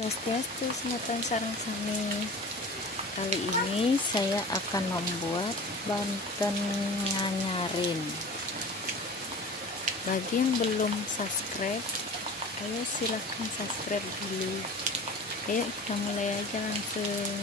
Swastiastu, Sematan Sareng Sami. Kali ini saya akan membuat Banten nganyarin. Bagi yang belum subscribe, ayo silahkan subscribe dulu. Ayo kita mulai aja langsung.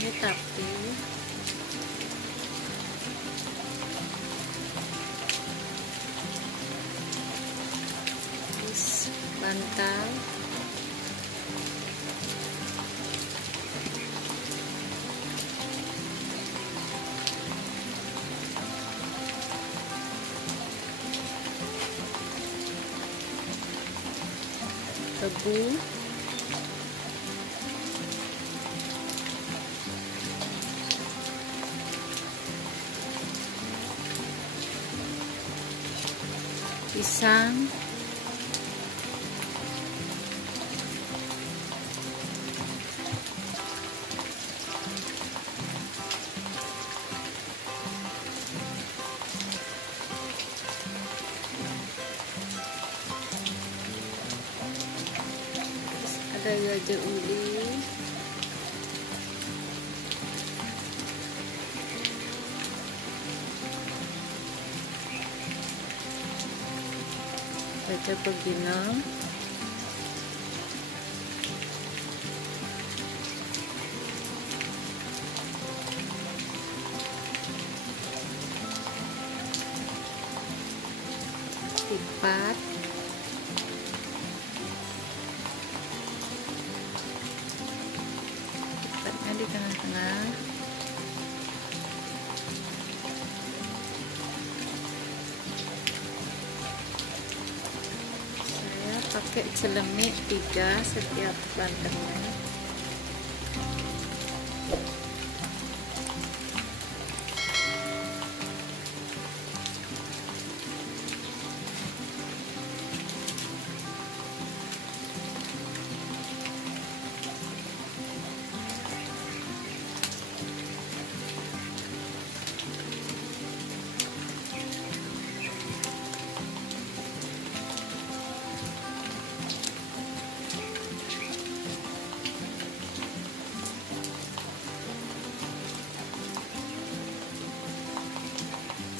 Ini tapi terus bantal, tebu, pisang, ada gajar uli, baca peginang, lipat, lipatnya di tengah-tengah, saya pakai celemik 3 setiap bantennya.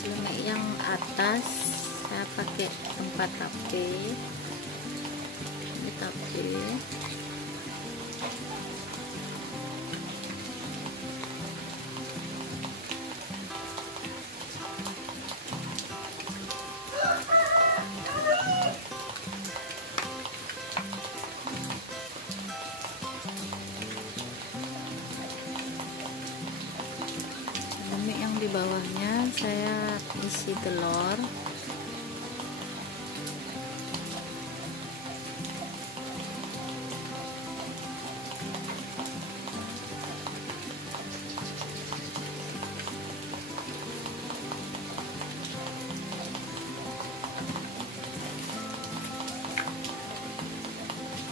Celemek yang atas saya pakai 4 tape. Ini tape, yang di bawahnya saya isi telur,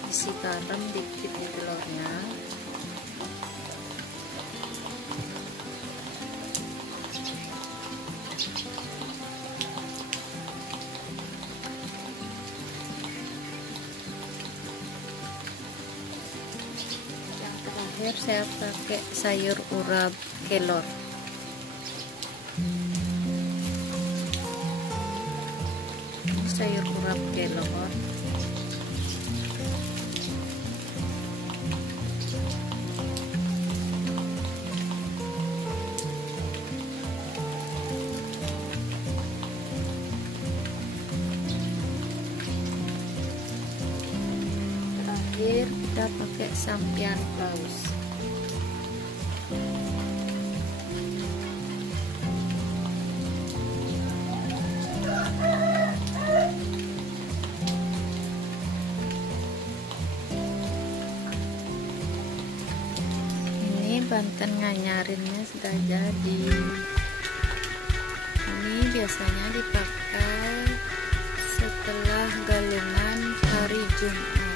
isi garam dikit di telurnya. Terakhir saya pakai sayur urap kelor. Ini sayur urap kelor. Terakhir kita pakai sampian paus. Banten nganyarinnya udah jadi. Ini biasanya dipakai setelah galungan hari Jumat.